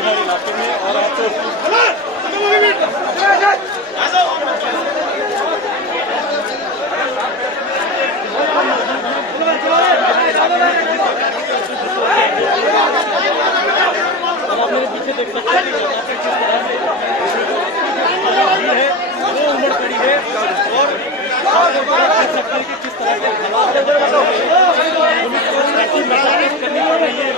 इलाके में और आपको आप मेरे पीछे देख सकते हैं कि यहाँ पे किस तरह से भीड़ है वो उमड़ पड़ी है और देख सकते हैं कि किस तरह के हालात पुलिस को करनी पड़ रही है।